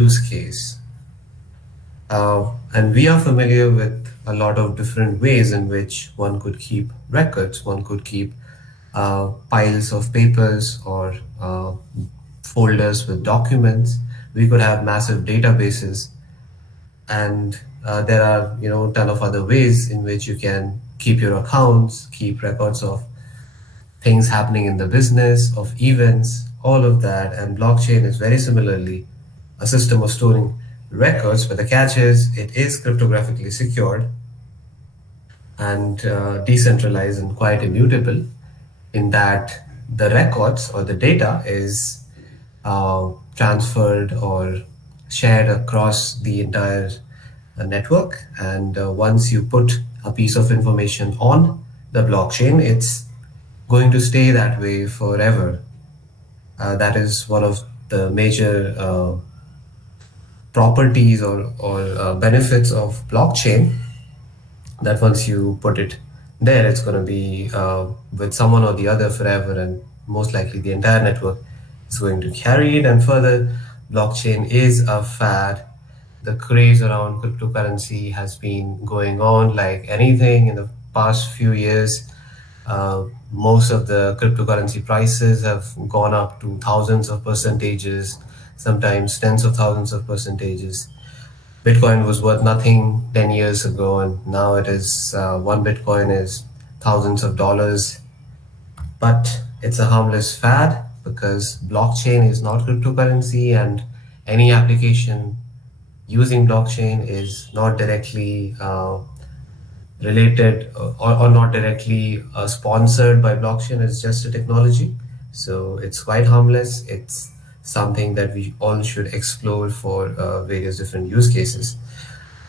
use case. And we are familiar with a lot of different ways in which one could keep records. One could keep piles of papers or folders with documents. We could have massive databases, and there are ton of other ways in which you can keep your accounts, keep records of things happening in the business, of events, all of that. And blockchain is very similarly a system of storing records, but the catch is it is cryptographically secured and decentralized and quite immutable, in that the records or the data is transferred or shared across the entire network. And once you put a piece of information on the blockchain, it's going to stay that way forever. That is one of the major properties or benefits of blockchain, that once you put it there, it's going to be with someone or the other forever, and most likely the entire network is going to carry it. And further, blockchain is a fad. The craze around cryptocurrency has been going on like anything in the past few years. Most of the cryptocurrency prices have gone up to thousands of percentages, sometimes tens of thousands of percentages. Bitcoin was worth nothing 10 years ago, and now it is one Bitcoin is thousands of dollars. But it's a harmless fad because blockchain is not cryptocurrency, and any application using blockchain is not directly related or not directly sponsored by blockchain. It's just a technology. So it's quite harmless. It's something that we all should explore for various different use cases.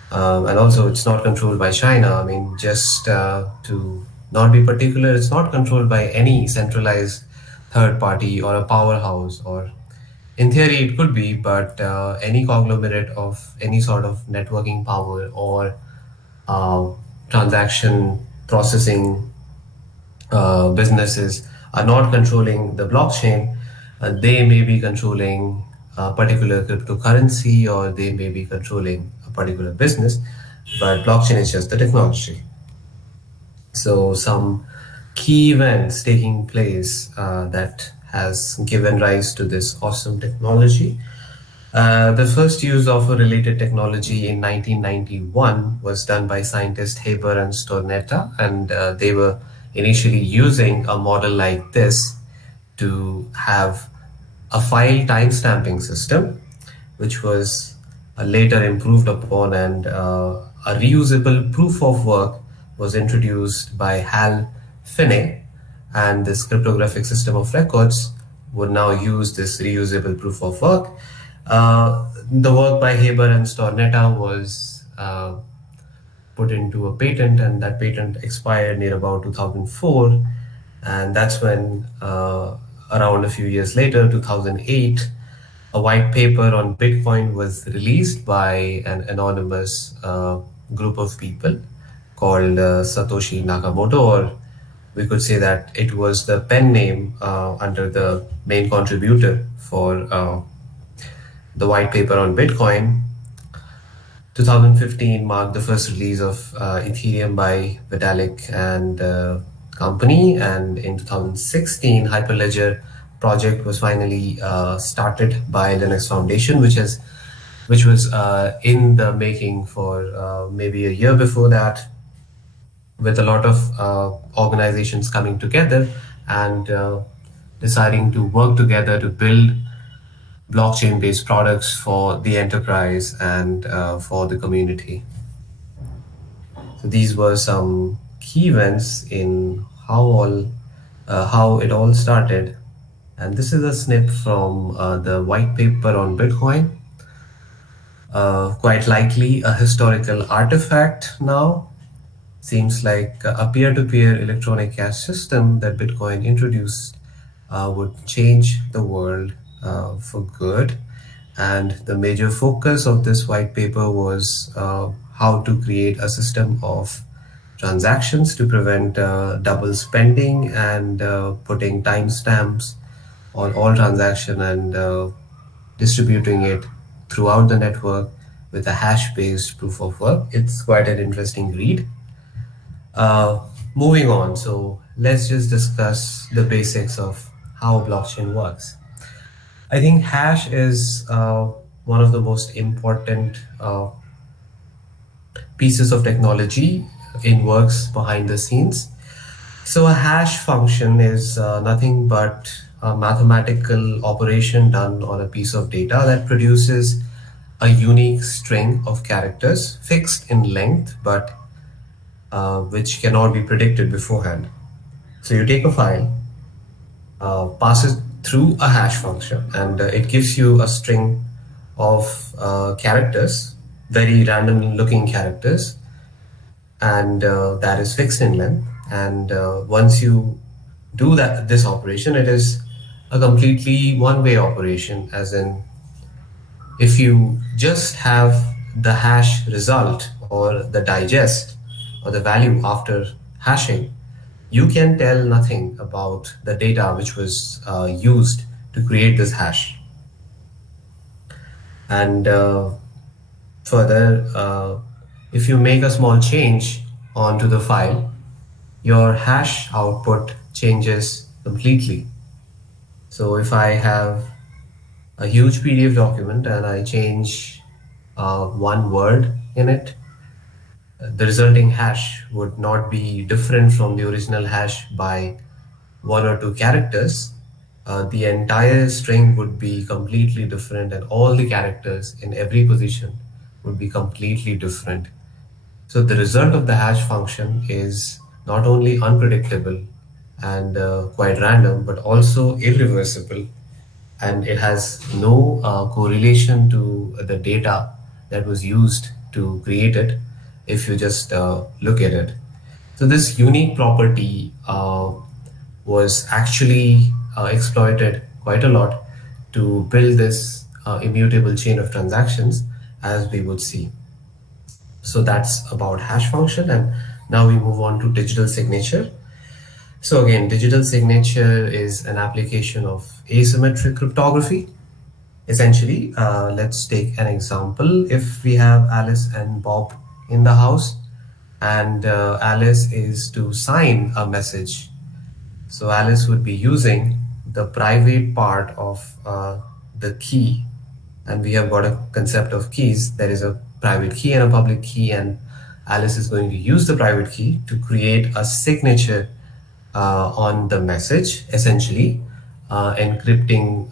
And also, it's not controlled by China. I mean, just to not be particular, it's not controlled by any centralized third party or a powerhouse, or in theory it could be, but any conglomerate of any sort of networking power or transaction processing businesses are not controlling the blockchain. They may be controlling a particular cryptocurrency, or they may be controlling a particular business, but blockchain is just the technology. So some key events taking place that has given rise to this awesome technology. The first use of a related technology in 1991 was done by scientists Haber and Stornetta, and they were initially using a model like this to have a file timestamping system, which was later improved upon, and a reusable proof of work was introduced by Hal Finney, and this cryptographic system of records would now use this reusable proof of work. The work by Haber and Stornetta was put into a patent, and that patent expired near about 2004. And that's when, around a few years later, 2008, a white paper on Bitcoin was released by an anonymous group of people called Satoshi Nakamoto, or we could say that it was the pen name under the main contributor for the white paper on Bitcoin. 2015 marked the first release of Ethereum by Vitalik and company, and in 2016 Hyperledger project was finally started by Linux Foundation, which was in the making for maybe a year before that, with a lot of organizations coming together and deciding to work together to build blockchain-based products for the enterprise and for the community. So these were some key events in how it all started. And this is a snip from the white paper on Bitcoin. Quite likely a historical artifact now. Seems like a peer-to-peer electronic cash system that Bitcoin introduced would change the world for good. And the major focus of this white paper was how to create a system of transactions to prevent double spending, and putting timestamps on all transaction, and distributing it throughout the network with a hash based proof of work. It's quite an interesting read. Uh, Moving on, so let's just discuss the basics of how blockchain works. I think hash is one of the most important pieces of technology in works behind the scenes. So a hash function is nothing but a mathematical operation done on a piece of data that produces a unique string of characters fixed in length but which cannot be predicted beforehand. So you take a file, pass it through a hash function, and it gives you a string of characters, very random looking characters, and that is fixed in length. And once you do this operation, it is a completely one-way operation, as in if you just have the hash result or the digest or the value after hashing, you can tell nothing about the data which was used to create this hash. And further, if you make a small change onto the file, your hash output changes completely. So if I have a huge PDF document and I change one word in it, the resulting hash would not be different from the original hash by one or two characters. The entire string would be completely different, and all the characters in every position would be completely different. So the result of the hash function is not only unpredictable and quite random, but also irreversible, and it has no correlation to the data that was used to create it if you just look at it. So this unique property was actually exploited quite a lot to build this immutable chain of transactions, as we would see. So that's about hash function, and now we move on to digital signature. So again, digital signature is an application of asymmetric cryptography. Essentially, let's take an example. If we have Alice and Bob in the house, and Alice is to sign a message, so Alice would be using the private part of the key, and we have got a concept of keys. There is a private key and a public key, and Alice is going to use the private key to create a signature on the message, essentially encrypting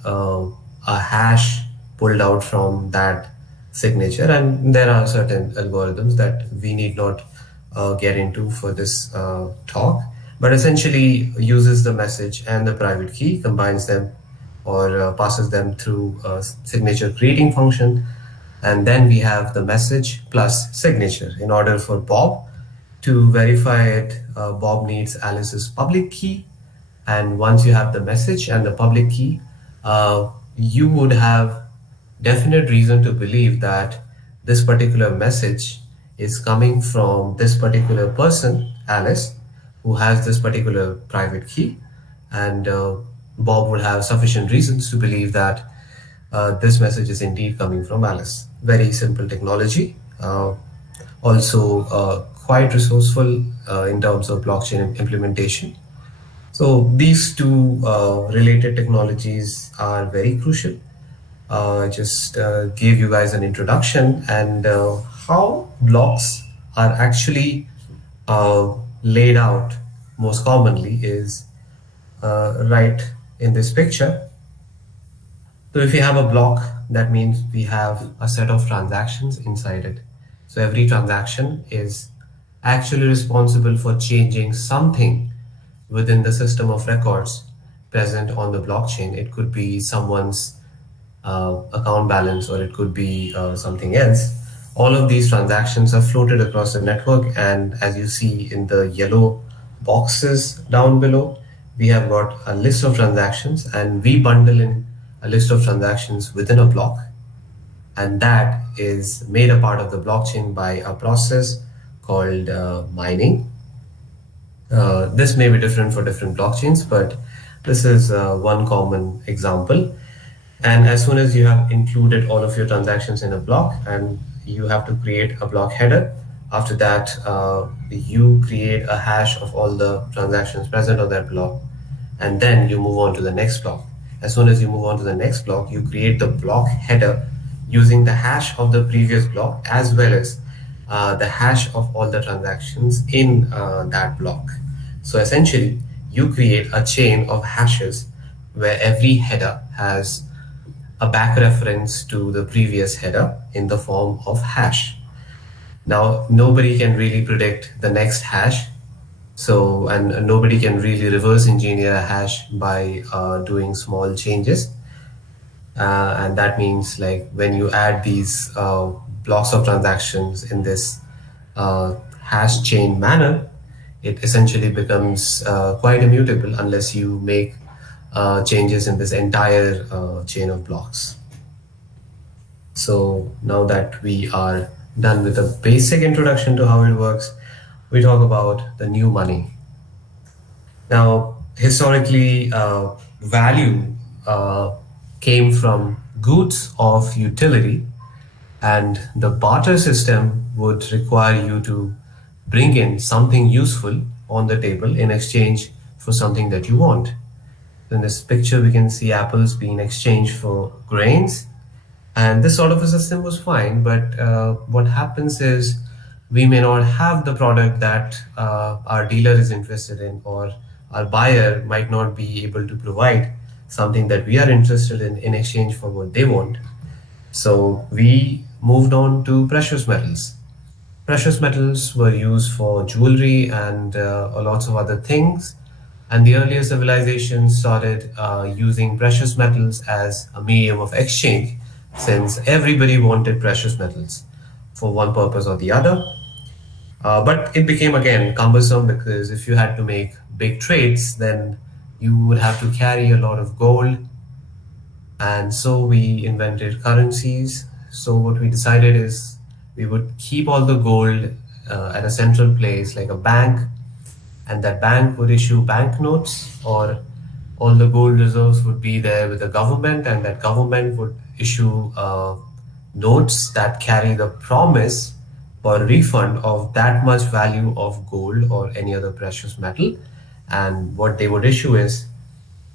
a hash pulled out from that signature. And there are certain algorithms that we need not get into for this talk, but essentially uses the message and the private key, combines them or passes them through a signature creating function. And then we have the message plus signature. In order for Bob to verify it, Bob needs Alice's public key. And once you have the message and the public key, you would have definite reason to believe that this particular message is coming from this particular person, Alice, who has this particular private key. And Bob would have sufficient reasons to believe that this message is indeed coming from Alice. Very simple technology. Also quite resourceful in terms of blockchain implementation. So these two related technologies are very crucial. I just gave you guys an introduction, and how blocks are actually laid out most commonly is right in this picture. So if you have a block, that means we have a set of transactions inside it. So every transaction is actually responsible for changing something within the system of records present on the blockchain. It could be someone's account balance, or it could be something else. All of these transactions are floated across the network, and as you see in the yellow boxes down below, we have got a list of transactions, and we bundle in a list of transactions within a block, and that is made a part of the blockchain by a process called mining. This may be different for different blockchains, but this is one common example. And as soon as you have included all of your transactions in a block, and you have to create a block header, after that, you create a hash of all the transactions present on that block, and then you move on to the next block. As soon as you move on to the next block, you create the block header using the hash of the previous block as well as the hash of all the transactions in that block. So essentially, you create a chain of hashes where every header has a back reference to the previous header in the form of hash. Now, nobody can really predict the next hash, so and nobody can really reverse engineer a hash by doing small changes. And that means like when you add these blocks of transactions in this hash chain manner, it essentially becomes quite immutable unless you make changes in this entire chain of blocks. So now that we are done with the basic introduction to how it works, we talk about the new money. Now, historically, value uh, came from goods of utility, and the barter system would require you to bring in something useful on the table in exchange for something that you want. In this picture, we can see apples being exchanged for grains, and this sort of a system was fine, but what happens is we may not have the product that our dealer is interested in, or our buyer might not be able to provide something that we are interested in exchange for what they want. So we moved on to precious metals. Precious metals were used for jewelry and lots of other things. And the earlier civilizations started using precious metals as a medium of exchange, since everybody wanted precious metals for one purpose or the other. But it became again cumbersome because if you had to make big trades, then you would have to carry a lot of gold, and so we invented currencies. So what we decided is we would keep all the gold at a central place like a bank, and that bank would issue banknotes, or all the gold reserves would be there with the government, and that government would issue notes that carry the promise for refund of that much value of gold or any other precious metal. And what they would issue is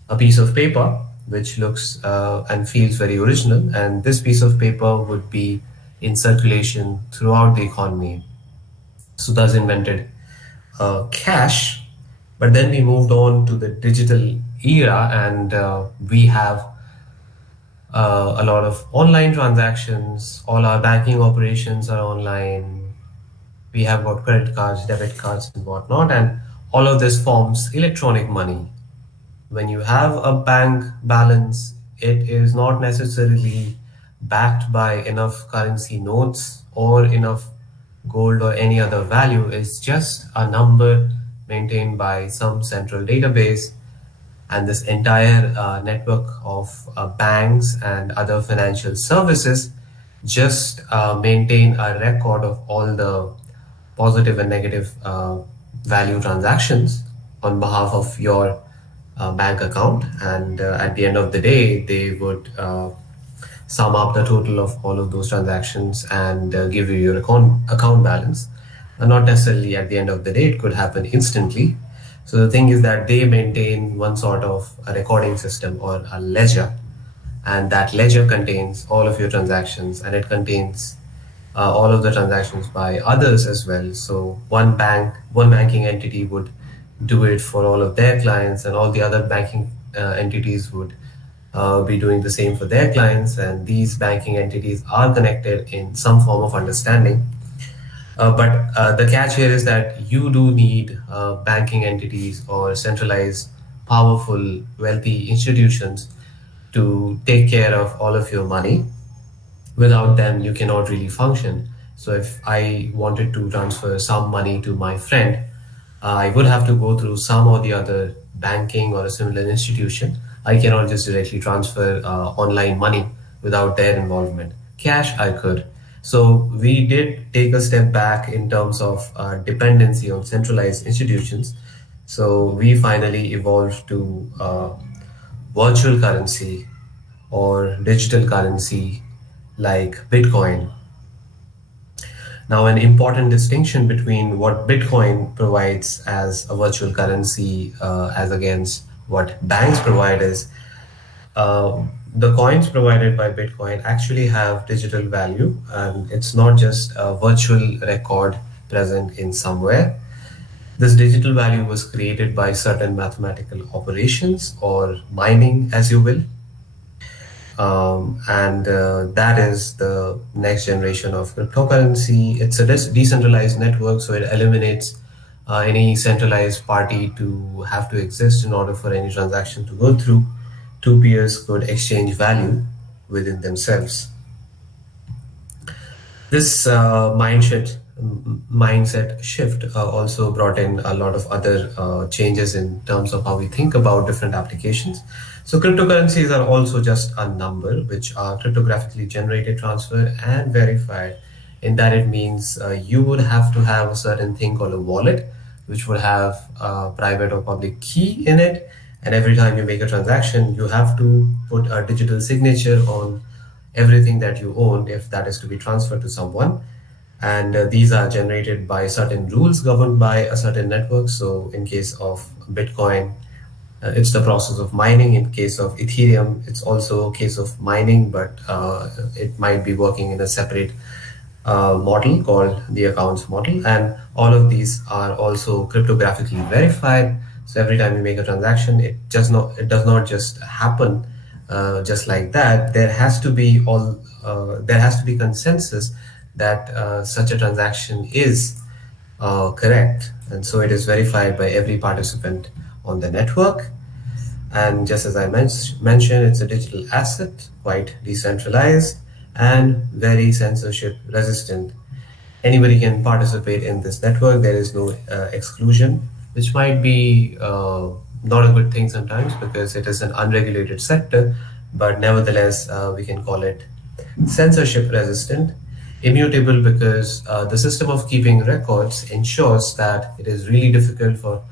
a piece of paper which looks and feels very original, and this piece of paper would be in circulation throughout the economy. So thus invented cash. But then we moved on to the digital era, and we have a lot of online transactions. All our banking operations are online. We have got credit cards, debit cards, and whatnot, and all of this forms electronic money. When you have a bank balance, it is not necessarily backed by enough currency notes or enough gold or any other value. It's just a number maintained by some central database, and this entire network of banks and other financial services just maintain a record of all the positive and negative value transactions on behalf of your bank account. And at the end of the day, they would sum up the total of all of those transactions and give you your account balance. Not necessarily at the end of the day, it could happen instantly. So the thing is that they maintain one sort of a recording system or a ledger, and that ledger contains all of your transactions, and it contains all of the transactions by others as well. So one banking entity would do it for all of their clients, and all the other banking entities would be doing the same for their clients, and these banking entities are connected in some form of understanding. But the catch here is that you do need banking entities or centralized, powerful, wealthy institutions to take care of all of your money. Without them, you cannot really function. So if I wanted to transfer some money to my friend, I would have to go through some or the other banking or a similar institution. I cannot just directly transfer online money without their involvement. Cash, I could. So we did take a step back in terms of dependency on centralized institutions. So we finally evolved to virtual currency, or digital currency like Bitcoin. Now, an important distinction between what Bitcoin provides as a virtual currency as against what banks provide is the coins provided by Bitcoin actually have digital value, and it's not just a virtual record present in somewhere. This digital value was created by certain mathematical operations or mining, as you will. And that is the next generation of cryptocurrency. It's a decentralized network, so it eliminates any centralized party to have to exist in order for any transaction to go through. Two peers could exchange value within themselves. This mindset shift also brought in a lot of other changes in terms of how we think about different applications. So cryptocurrencies are also just a number which are cryptographically generated, transferred, and verified. In that it means you would have to have a certain thing called a wallet, which would have a private or public key in it. And every time you make a transaction, you have to put a digital signature on everything that you own if that is to be transferred to someone. And these are generated by certain rules governed by a certain network. So in case of Bitcoin, it's the process of mining. In case of Ethereum, it's also a case of mining, but it might be working in a separate model called the accounts model. And all of these are also cryptographically verified. So every time you make a transaction, it does not just happen just like that. There has to be consensus that such a transaction is correct, and so it is verified by every participant on the network. And just as I mentioned, it's a digital asset, quite decentralized and very censorship resistant. Anybody can participate in this network. There is no exclusion, which might be not a good thing sometimes because it is an unregulated sector, but nevertheless, we can call it censorship resistant, immutable because the system of keeping records ensures that it is really difficult for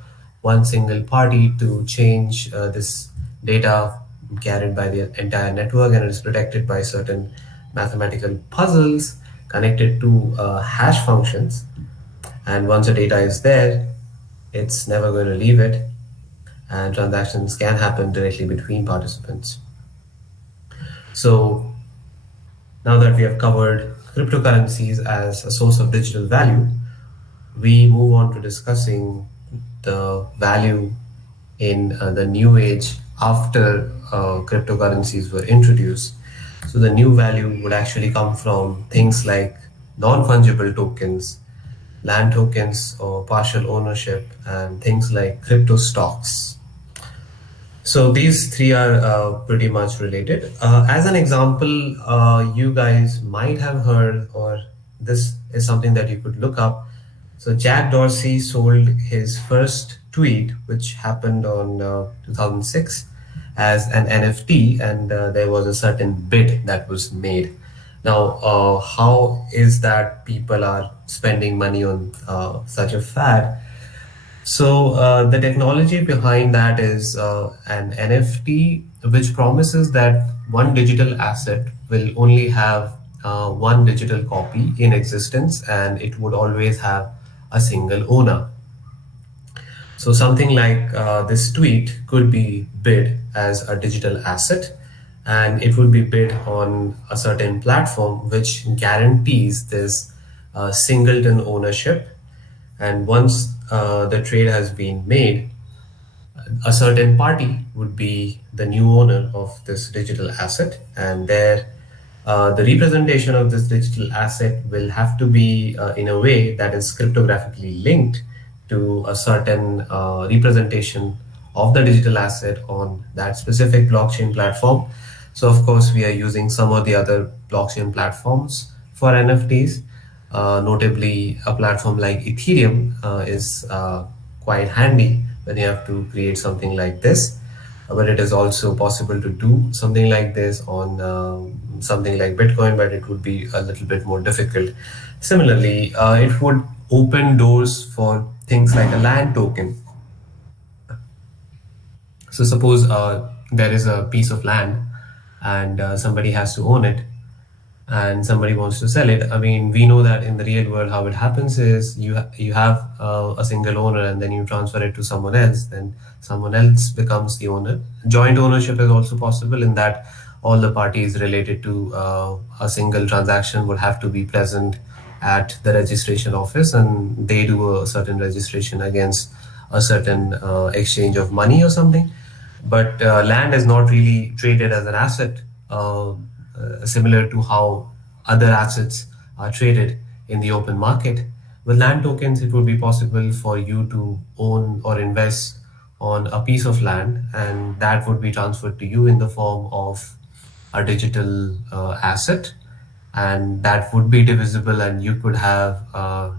one single party to change this data carried by the entire network, and it is protected by certain mathematical puzzles connected to hash functions. And once the data is there, it's never going to leave it, and transactions can happen directly between participants. So now that we have covered cryptocurrencies as a source of digital value, we move on to discussing the value in the new age after cryptocurrencies were introduced. So the new value would actually come from things like non-fungible tokens, land tokens or partial ownership, and things like crypto stocks. So these three are pretty much related. As an example, you guys might have heard, or this is something that you could look up. So Jack Dorsey sold his first tweet, which happened on 2006, as an NFT, and there was a certain bid that was made. Now, how is that people are spending money on such a fad? So the technology behind that is an NFT, which promises that one digital asset will only have one digital copy in existence, and it would always have a single owner. So something like this tweet could be bid as a digital asset, and it would be bid on a certain platform which guarantees this singleton ownership. And once the trade has been made, a certain party would be the new owner of this digital asset, and there the representation of this digital asset will have to be in a way that is cryptographically linked to a certain representation of the digital asset on that specific blockchain platform. So, of course, we are using some of the other blockchain platforms for NFTs. Notably, a platform like Ethereum is quite handy when you have to create something like this. But it is also possible to do something like this on something like Bitcoin, but it would be a little bit more difficult. Similarly, it would open doors for things like a land token. So suppose there is a piece of land and somebody has to own it, and somebody wants to sell it. I mean, we know that in the real world, how it happens is you have a single owner, and then you transfer it to someone else. Then someone else becomes the owner. Joint ownership is also possible in that all the parties related to a single transaction would have to be present at the registration office, and they do a certain registration against a certain exchange of money or something. But land is not really traded as an asset, similar to how other assets are traded in the open market. With land tokens, it would be possible for you to own or invest on a piece of land, and that would be transferred to you in the form of a digital asset, and that would be divisible, and you could have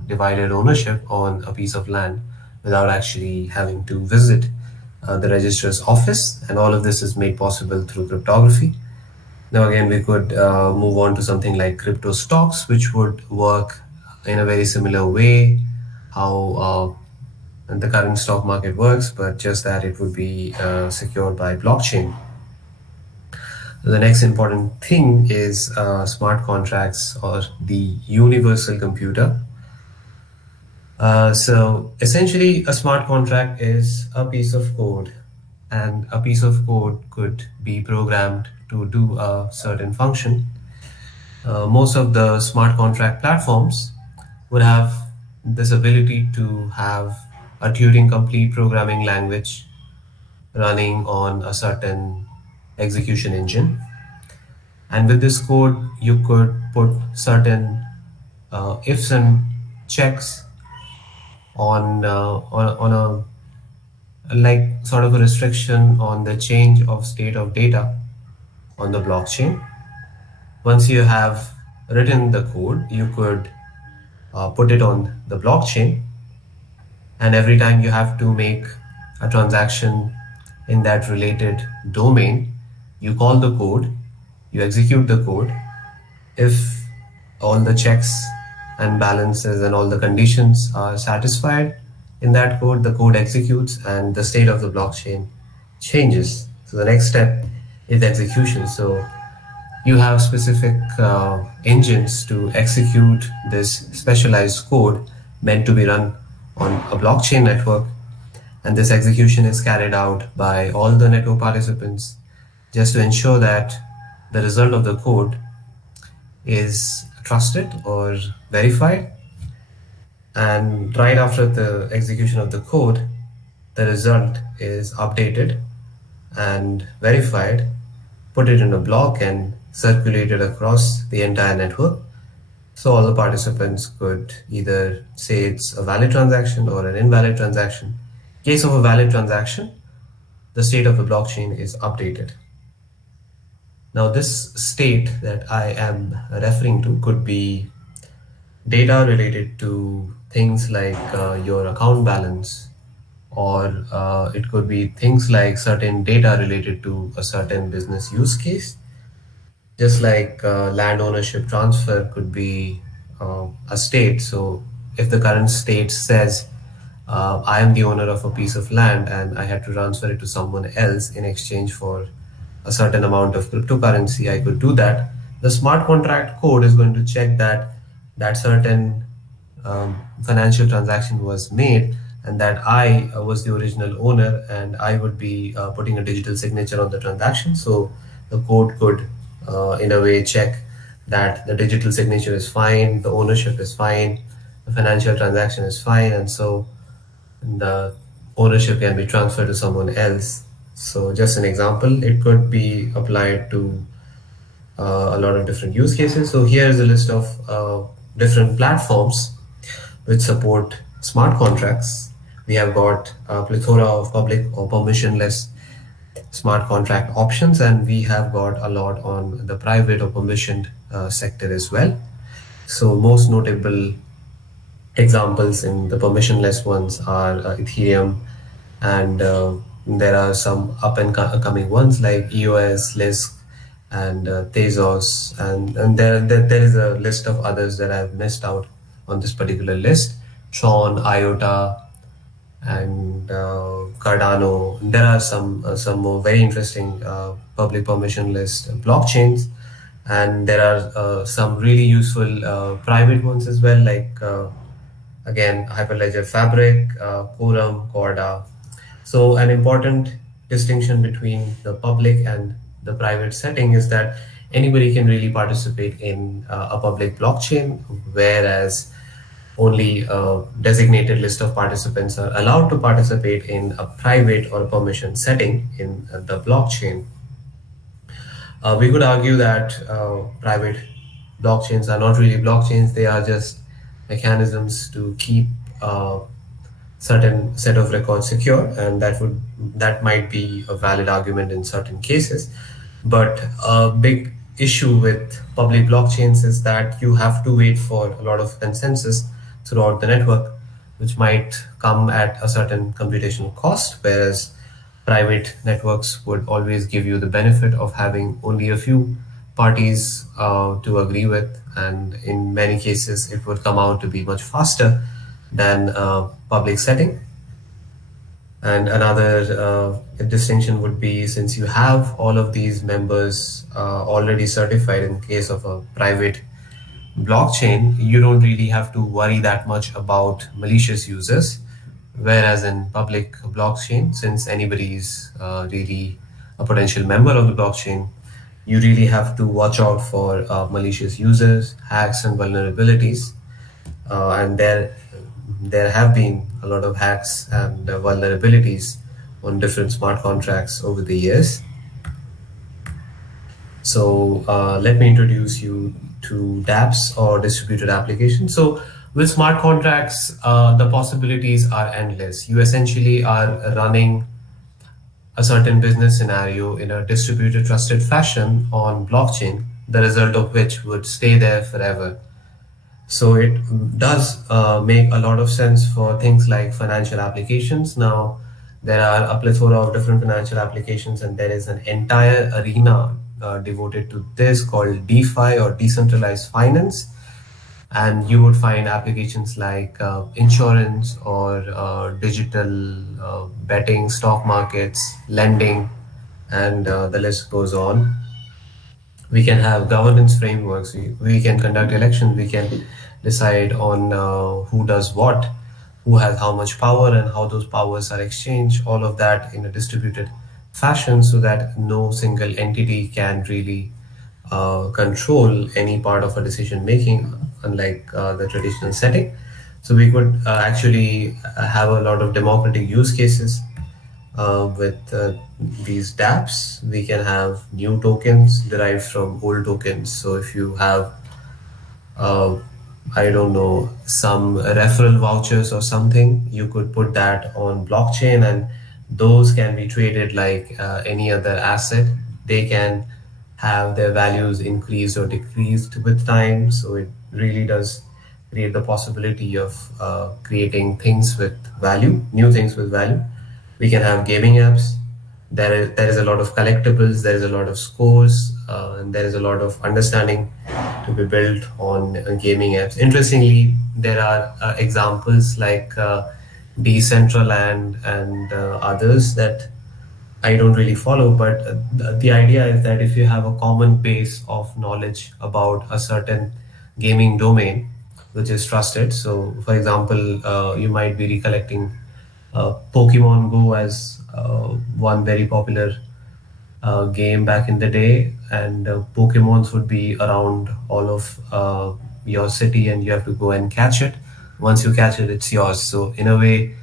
divided ownership on a piece of land without actually having to visit the registrar's office. And all of this is made possible through cryptography. Now, again, we could move on to something like crypto stocks, which would work in a very similar way how the current stock market works, but just that it would be secured by blockchain. The next important thing is smart contracts or the universal computer. So essentially, a smart contract is a piece of code, and a piece of code could be programmed to do a certain function. Most of the smart contract platforms would have this ability to have a Turing complete programming language running on a certain execution engine. And with this code, you could put certain ifs and checks on a like sort of a restriction on the change of state of data on the blockchain. Once you have written the code, you could put it on the blockchain, and every time you have to make a transaction in that related domain, you call the code, you execute the code. If all the checks and balances and all the conditions are satisfied in that code, the code executes and the state of the blockchain changes. So the next step is execution. So you have specific engines to execute this specialized code meant to be run on a blockchain network, and this execution is carried out by all the network participants just to ensure that the result of the code is trusted or verified. And right after the execution of the code, the result is updated and verified, put it in a block, and circulated across the entire network. So all the participants could either say it's a valid transaction or an invalid transaction. In case of a valid transaction, the state of the blockchain is updated. Now, this state that I am referring to could be data related to things like your account balance, or it could be things like certain data related to a certain business use case. Just like land ownership transfer could be a state. So, if the current state says I am the owner of a piece of land and I had to transfer it to someone else in exchange for a certain amount of cryptocurrency, I could do that. The smart contract code is going to check that that certain financial transaction was made, and that I was the original owner, and I would be putting a digital signature on the transaction. So the code could, in a way, check that the digital signature is fine, the ownership is fine, the financial transaction is fine, and so the ownership can be transferred to someone else. So, just an example, it could be applied to a lot of different use cases. So, here is a list of different platforms which support smart contracts. We have got a plethora of public or permissionless smart contract options, and we have got a lot on the private or permissioned sector as well. So, most notable examples in the permissionless ones are Ethereum, and there are some up and coming ones like EOS, Lisk, and Tezos, and there is a list of others that I've missed out on this particular list. Tron, IOTA, and Cardano. There are some more very interesting public permissionless blockchains, and there are some really useful private ones as well, like again Hyperledger Fabric, Quorum, Corda. So an important distinction between the public and the private setting is that anybody can really participate in a public blockchain, whereas only a designated list of participants are allowed to participate in a private or permission setting in the blockchain. We could argue that private blockchains are not really blockchains, they are just mechanisms to keep certain set of records secure, and that might be a valid argument in certain cases. But a big issue with public blockchains is that you have to wait for a lot of consensus throughout the network, which might come at a certain computational cost, whereas private networks would always give you the benefit of having only a few parties to agree with, and in many cases it would come out to be much faster than a public setting. And another distinction would be, since you have all of these members already certified in case of a private blockchain, you don't really have to worry that much about malicious users. Whereas in public blockchain, since anybody is really a potential member of the blockchain, you really have to watch out for malicious users, hacks, and vulnerabilities. And there have been a lot of hacks and vulnerabilities on different smart contracts over the years. So let me introduce you to dApps, or distributed applications. So with smart contracts, the possibilities are endless. You essentially are running a certain business scenario in a distributed, trusted fashion on blockchain, the result of which would stay there forever. So it does make a lot of sense for things like financial applications. Now, there are a plethora of different financial applications, and there is an entire arena devoted to this called DeFi, or decentralized finance. And you would find applications like insurance, or digital betting, stock markets, lending, and the list goes on. We can have governance frameworks, we can conduct elections, we can decide on who does what, who has how much power, and how those powers are exchanged, all of that in a distributed fashion, so that no single entity can really control any part of a decision making, unlike the traditional setting. So we could actually have a lot of democratic use cases with these dApps. We can have new tokens derived from old tokens. So if you have, uh, I don't know, some referral vouchers or something, you could put that on blockchain, and those can be traded like any other asset. They can have their values increased or decreased with time. So it really does create the possibility of creating things with value, new things with value. We can have gaming apps. There is a lot of collectibles, there is a lot of scores, and there is a lot of understanding to be built on gaming apps. Interestingly, there are examples like Decentraland and others that I don't really follow, but the idea is that if you have a common base of knowledge about a certain gaming domain, which is trusted. So, for example, you might be recollecting Pokemon Go as one very popular game back in the day, and Pokemons would be around all of your city, and you have to go and catch it. Once you catch it, it's yours. So, in a way,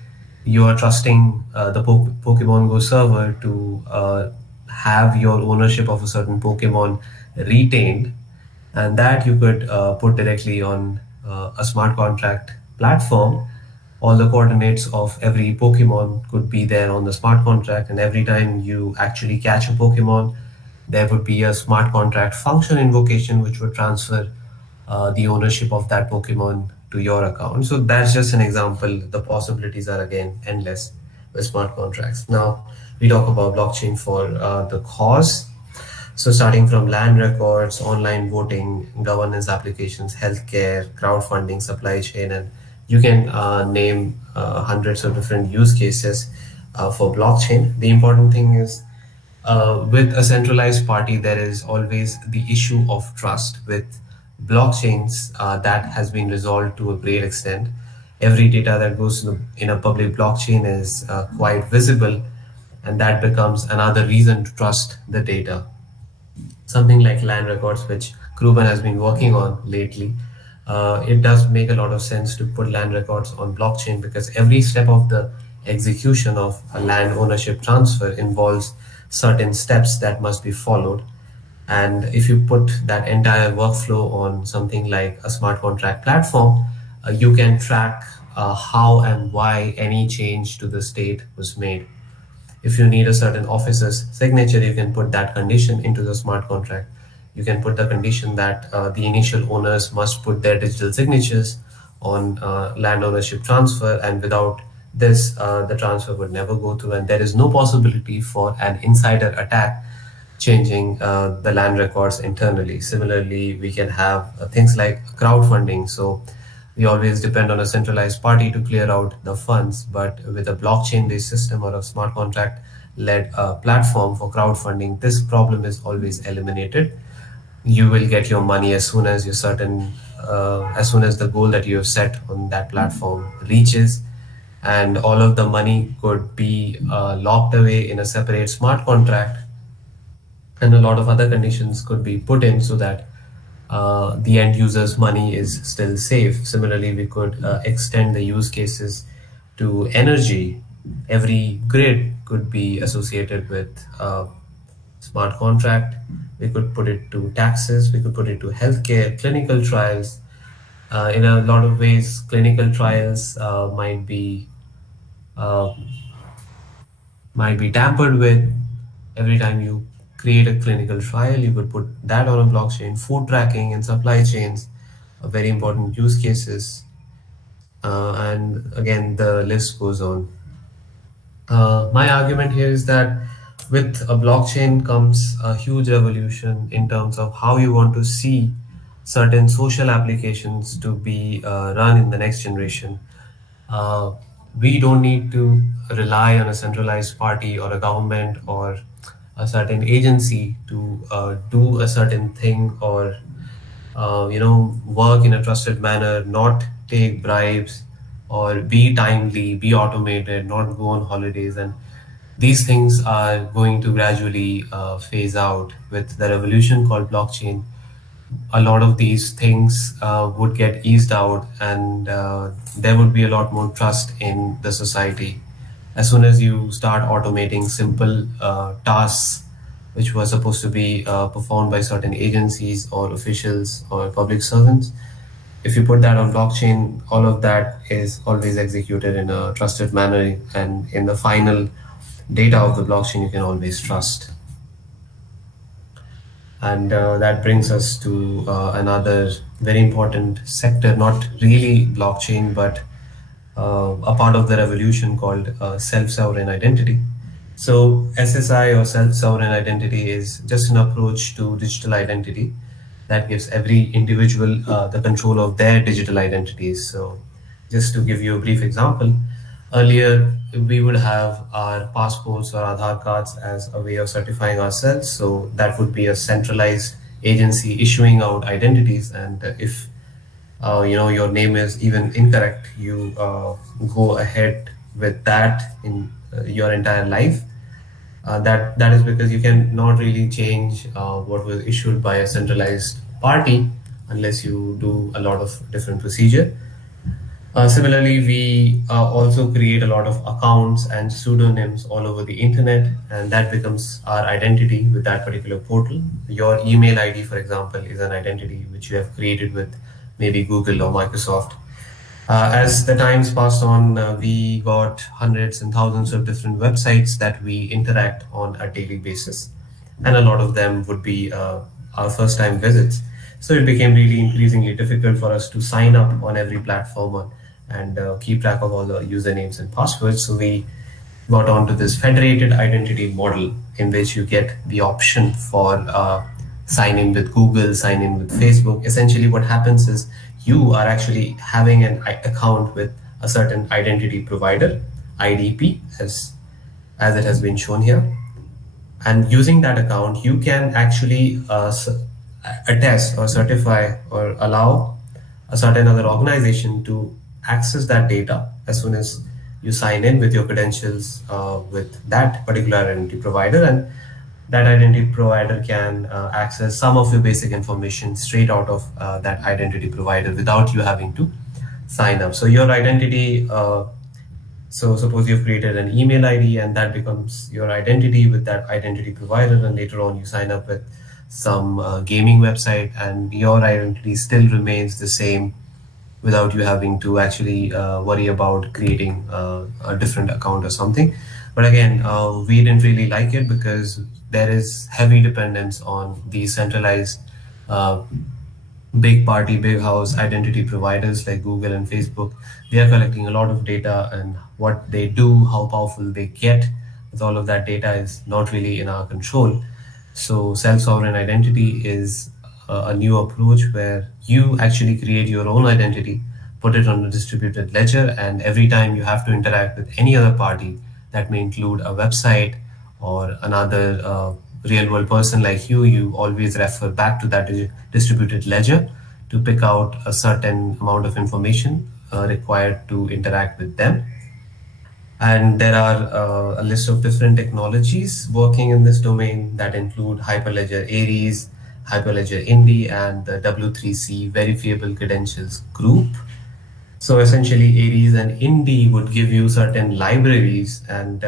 you are trusting the Pokemon Go server to have your ownership of a certain Pokemon retained, and that you could put directly on a smart contract platform. All the coordinates of every Pokemon could be there on the smart contract, and every time you actually catch a Pokemon, there would be a smart contract function invocation which would transfer the ownership of that Pokemon to your account. So that's just an example. The possibilities are again endless with smart contracts. Now we talk about blockchain for the cause. So starting from land records, online voting, governance applications, healthcare, crowdfunding, supply chain, and You can name hundreds of different use cases for blockchain. The important thing is with a centralized party, there is always the issue of trust. With blockchains, that has been resolved to a great extent. Every data that goes in a public blockchain is quite visible, and that becomes another reason to trust the data. Something like land records, which CRUBN has been working on lately, it does make a lot of sense to put land records on blockchain because every step of the execution of a land ownership transfer involves certain steps that must be followed. And if you put that entire workflow on something like a smart contract platform, you can track how and why any change to the state was made. If you need a certain officer's signature, you can put that condition into the smart contract. You can put the condition that the initial owners must put their digital signatures on land ownership transfer, and without this, the transfer would never go through, and there is no possibility for an insider attack changing the land records internally. Similarly, we can have things like crowdfunding. So we always depend on a centralized party to clear out the funds, but with a blockchain based system or a smart contract led platform for crowdfunding, this problem is always eliminated. You will get your money as soon as as soon as the goal that you have set on that platform reaches, and all of the money could be locked away in a separate smart contract, and a lot of other conditions could be put in so that the end user's money is still safe. Similarly, we could extend the use cases to energy. Every grid could be associated with smart contract. We could put it to taxes. We could put it to healthcare, clinical trials. In a lot of ways, clinical trials uh, might be tampered with. Every time you create a clinical trial, you could put that on a blockchain. Food tracking and supply chains are very important use cases. And again, the list goes on. My argument here is that with a blockchain comes a huge revolution in terms of how you want to see certain social applications to be run in the next generation. Uh, we don't need to rely on a centralized party or a government or a certain agency to do a certain thing, or work in a trusted manner, not take bribes, or be timely, be automated, not go on holidays. And these things are going to gradually phase out with the revolution called blockchain. A lot of these things would get eased out, and there would be a lot more trust in the society. As soon as you start automating simple tasks which were supposed to be performed by certain agencies or officials or public servants, if you put that on blockchain, all of that is always executed in a trusted manner, and in the final data of the blockchain, you can always trust. And that brings us to another very important sector, not really blockchain, but a part of the revolution called self-sovereign identity. So SSI, or self-sovereign identity, is just an approach to digital identity that gives every individual the control of their digital identities. So just to give you a brief example, earlier we would have our passports or Aadhaar cards as a way of certifying ourselves. So that would be a centralized agency issuing out identities, and if your name is even incorrect, you go ahead with that in your entire life. That is because you can not really change what was issued by a centralized party unless you do a lot of different procedure. Similarly, we also create a lot of accounts and pseudonyms all over the internet, and that becomes our identity with that particular portal. Your email ID, for example, is an identity which you have created with maybe Google or Microsoft. As the times passed on, we got hundreds and thousands of different websites that we interact on a daily basis, and a lot of them would be our first time visits. So it became really increasingly difficult for us to sign up on every platform and keep track of all the usernames and passwords. So we got onto this federated identity model in which you get the option for sign in with Google, sign in with Facebook. Essentially, what happens is you are actually having an account with a certain identity provider, IDP, as it has been shown here. And using that account, you can actually attest or certify or allow a certain other organization to access that data as soon as you sign in with your credentials with that particular identity provider. And that identity provider can access some of your basic information straight out of that identity provider without you having to sign up. So your identity, so suppose you've created an email ID and that becomes your identity with that identity provider, and later on you sign up with some gaming website, and your identity still remains the same without you having to actually worry about creating a different account or something. But again, we didn't really like it because there is heavy dependence on these centralized uh, big party, big house identity providers like Google and Facebook. They are collecting a lot of data, and what they do, how powerful they get with all of that data is not really in our control. So, self sovereign identity is a new approach where you actually create your own identity, put it on a distributed ledger, and every time you have to interact with any other party, that may include a website or another real world person like you always refer back to that distributed ledger to pick out a certain amount of information required to interact with them. And there are a list of different technologies working in this domain that include Hyperledger Aries, Hyperledger Indy, and the W3C Verifiable Credentials Group. So essentially, Aries and Indy would give you certain libraries and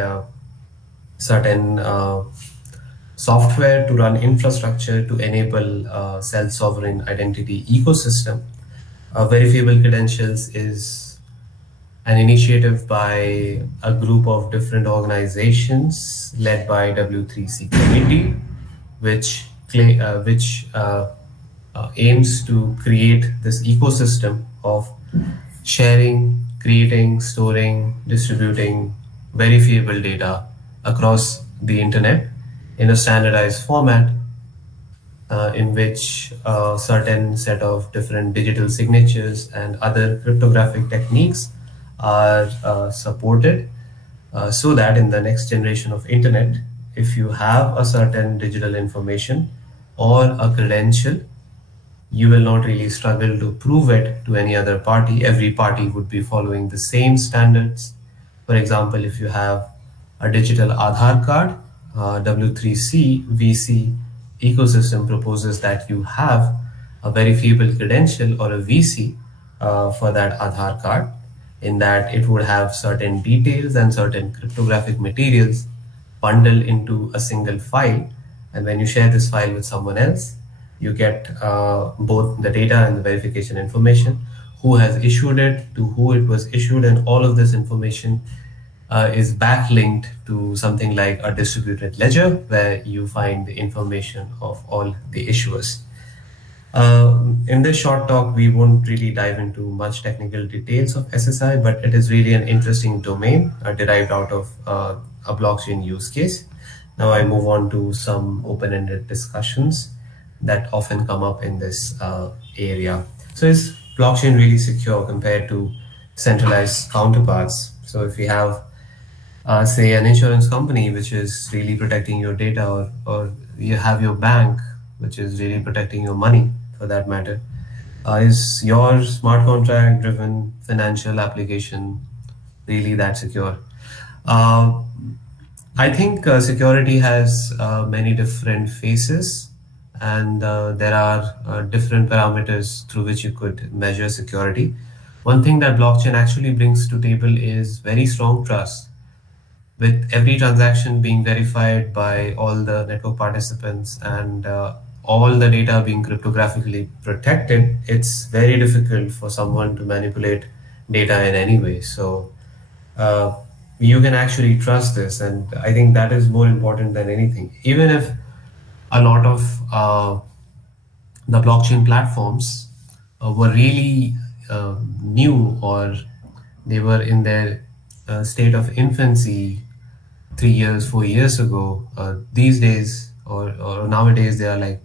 certain software to run infrastructure to enable self-sovereign identity ecosystem. Verifiable credentials is an initiative by a group of different organizations led by W3C committee, which aims to create this ecosystem of sharing, creating, storing, distributing verifiable data across the internet in a standardized format in which a certain set of different digital signatures and other cryptographic techniques are supported so that in the next generation of internet, if you have a certain digital information or a credential, you will not really struggle to prove it to any other party. Every party would be following the same standards. For example, if you have a digital Aadhaar card, W3C VC ecosystem proposes that you have a verifiable credential or a VC for that Aadhaar card, in that it would have certain details and certain cryptographic materials bundled into a single file. And when you share this file with someone else, you get both the data and the verification information, who has issued it, to who it was issued, and all of this information is backlinked to something like a distributed ledger where you find the information of all the issuers. In this short talk, we won't really dive into much technical details of SSI, but it is really an interesting domain derived out of a blockchain use case. Now I move on to some open-ended discussions that often come up in this area. So is blockchain really secure compared to centralized counterparts? So if we have, say, an insurance company which is really protecting your data, or you have your bank which is really protecting your money for that matter, is your smart contract driven financial application really that secure? Uh, I think security has many different faces, and there are different parameters through which you could measure security. One thing that blockchain actually brings to table is very strong trust. With every transaction being verified by all the network participants and all the data being cryptographically protected, it's very difficult for someone to manipulate data in any way. So uh, you can actually trust this, and I think that is more important than anything. Even if a lot of the blockchain platforms were really new, or they were in their state of infancy 3 years, 4 years ago, these days or nowadays they are like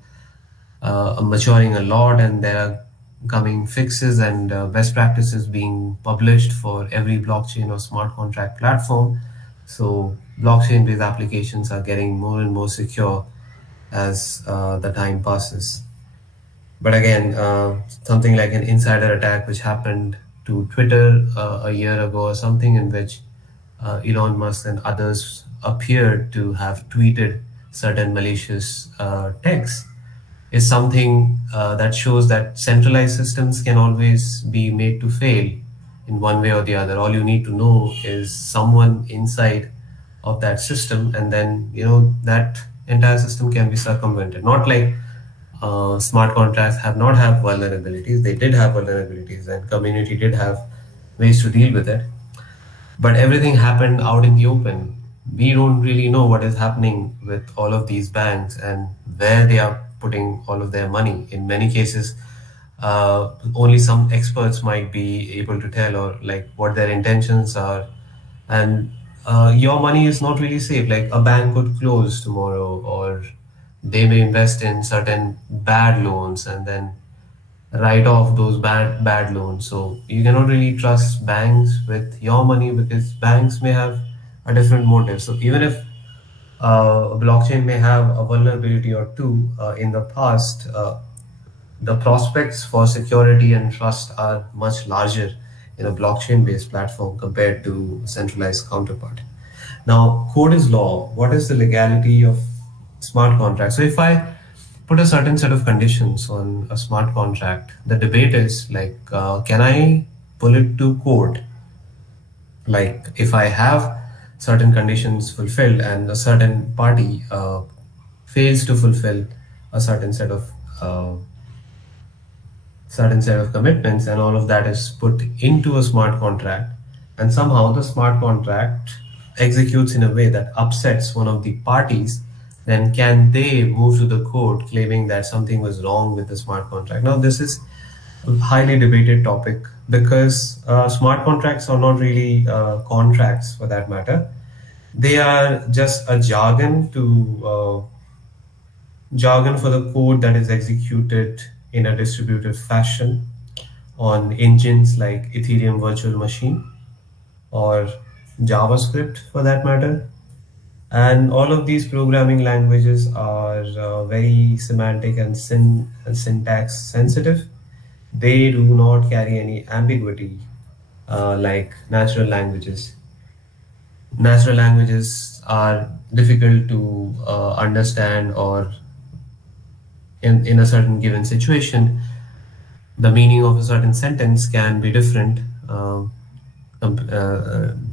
maturing a lot, and there are coming fixes and best practices being published for every blockchain or smart contract platform. So blockchain based applications are getting more and more secure as the time passes. But again, something like an insider attack, which happened to Twitter a year ago or something, in which Elon Musk and others appeared to have tweeted certain malicious texts, is something that shows that centralized systems can always be made to fail in one way or the other. All you need to know is someone inside of that system, and then that entire system can be circumvented. Not like smart contracts have not have vulnerabilities. They did have vulnerabilities, and community did have ways to deal with it. But everything happened out in the open. We don't really know what is happening with all of these banks and where they are putting all of their money. In many cases, only some experts might be able to tell, or like what their intentions are. And your money is not really safe. Like a bank could close tomorrow, or they may invest in certain bad loans and then write off those bad loans. So you cannot really trust banks with your money, because banks may have a different motive. So even if a blockchain may have a vulnerability or two in the past, the prospects for security and trust are much larger in a blockchain based platform compared to a centralized counterpart. Now, code is law. What is the legality of smart contracts? So, if I put a certain set of conditions on a smart contract, the debate is like, can I pull it to court? Like, if I have certain conditions fulfilled and a certain party fails to fulfill a certain set of commitments, and all of that is put into a smart contract, and somehow the smart contract executes in a way that upsets one of the parties, then can they move to the court claiming that something was wrong with the smart contract? Now this is a highly debated topic, because smart contracts are not really contracts for that matter. They are just a jargon for the code that is executed in a distributed fashion on engines like Ethereum Virtual Machine or JavaScript for that matter. And all of these programming languages are very semantic and syntax sensitive. They do not carry any ambiguity like natural languages. Natural languages are difficult to understand, or in a certain given situation, the meaning of a certain sentence can be different,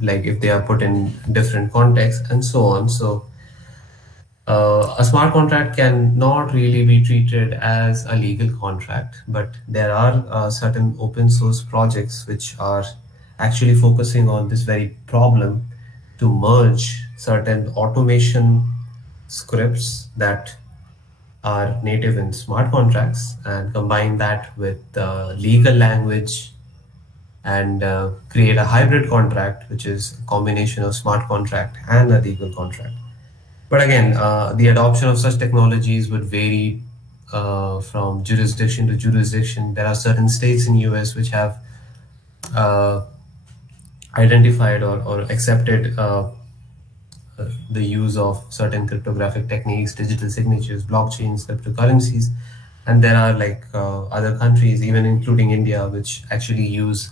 like if they are put in different contexts and so on. So, a smart contract can not really be treated as a legal contract, but there are certain open source projects which are actually focusing on this very problem, to merge certain automation scripts that are native in smart contracts and combine that with legal language, and create a hybrid contract, which is a combination of smart contract and a legal contract. But again, the adoption of such technologies would vary from jurisdiction to jurisdiction. There are certain states in US which have uh, identified or accepted the use of certain cryptographic techniques, digital signatures, blockchains, cryptocurrencies. And there are like other countries, even including India, which actually use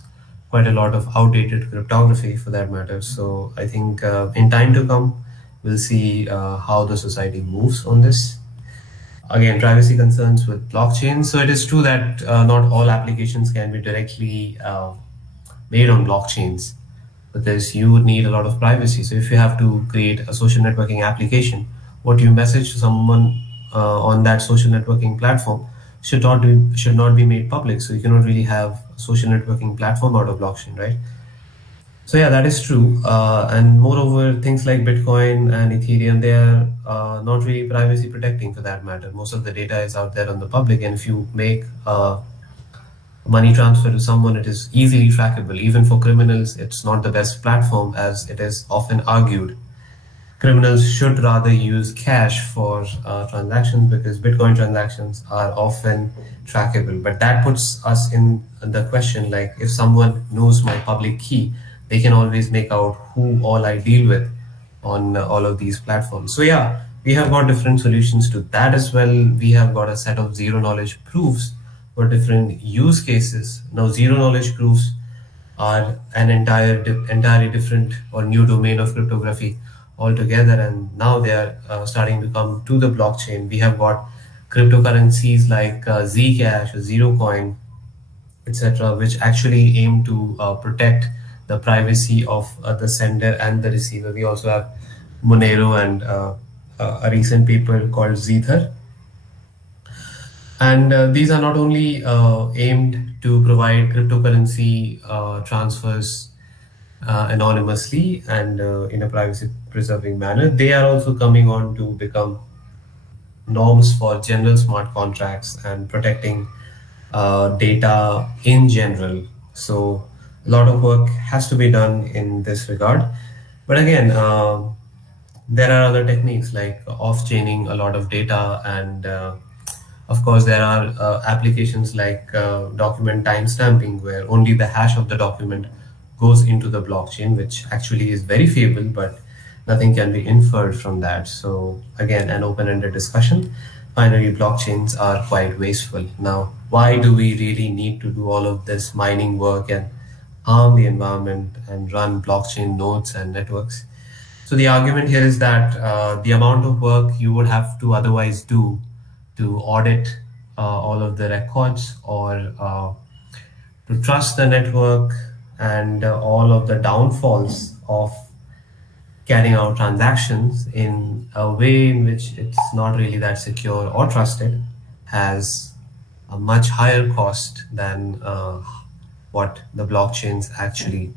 quite a lot of outdated cryptography for that matter. So I think in time to come, we'll see how the society moves on this. Again, privacy concerns with blockchain. So it is true that not all applications can be directly made on blockchains, because you would need a lot of privacy. So if you have to create a social networking application, what you message to someone on that social networking platform should not be made public. So you cannot really have a social networking platform out of blockchain, right? So yeah, that is true. And moreover, things like Bitcoin and Ethereum, they are not really privacy protecting for that matter. Most of the data is out there on the public, and if you make money transfer to someone, it is easily trackable. Even for criminals, it's not the best platform, as it is often argued. criminals should rather use cash for transactions because Bitcoin transactions are often trackable. But that puts us in the question like, if someone knows my public key, they can always make out who all I deal with on all of these platforms. So, yeah, we have got different solutions to that as well. We have got a set of zero knowledge proofs for different use cases. Now, zero knowledge proofs are an entirely different or new domain of cryptography altogether, and now they are starting to come to the blockchain. We have got cryptocurrencies like Zcash or Zerocoin, etc., which actually aim to protect the privacy of the sender and the receiver. We also have Monero and a recent paper called Zether. And these are not only aimed to provide cryptocurrency transfers anonymously and in a privacy preserving manner, they are also coming on to become norms for general smart contracts and protecting data in general. So, a lot of work has to be done in this regard. But again, there are other techniques like off-chaining a lot of data, and of course, there are applications like document timestamping, where only the hash of the document goes into the blockchain, which actually is verifiable, but nothing can be inferred from that. So, again, an open ended discussion. Finally, blockchains are quite wasteful. Now, why do we really need to do all of this mining work and harm the environment and run blockchain nodes and networks? So the argument here is that the amount of work you would have to otherwise do to audit all of the records or to trust the network and all of the downfalls of carrying out transactions in a way in which it's not really that secure or trusted has a much higher cost than what the blockchains actually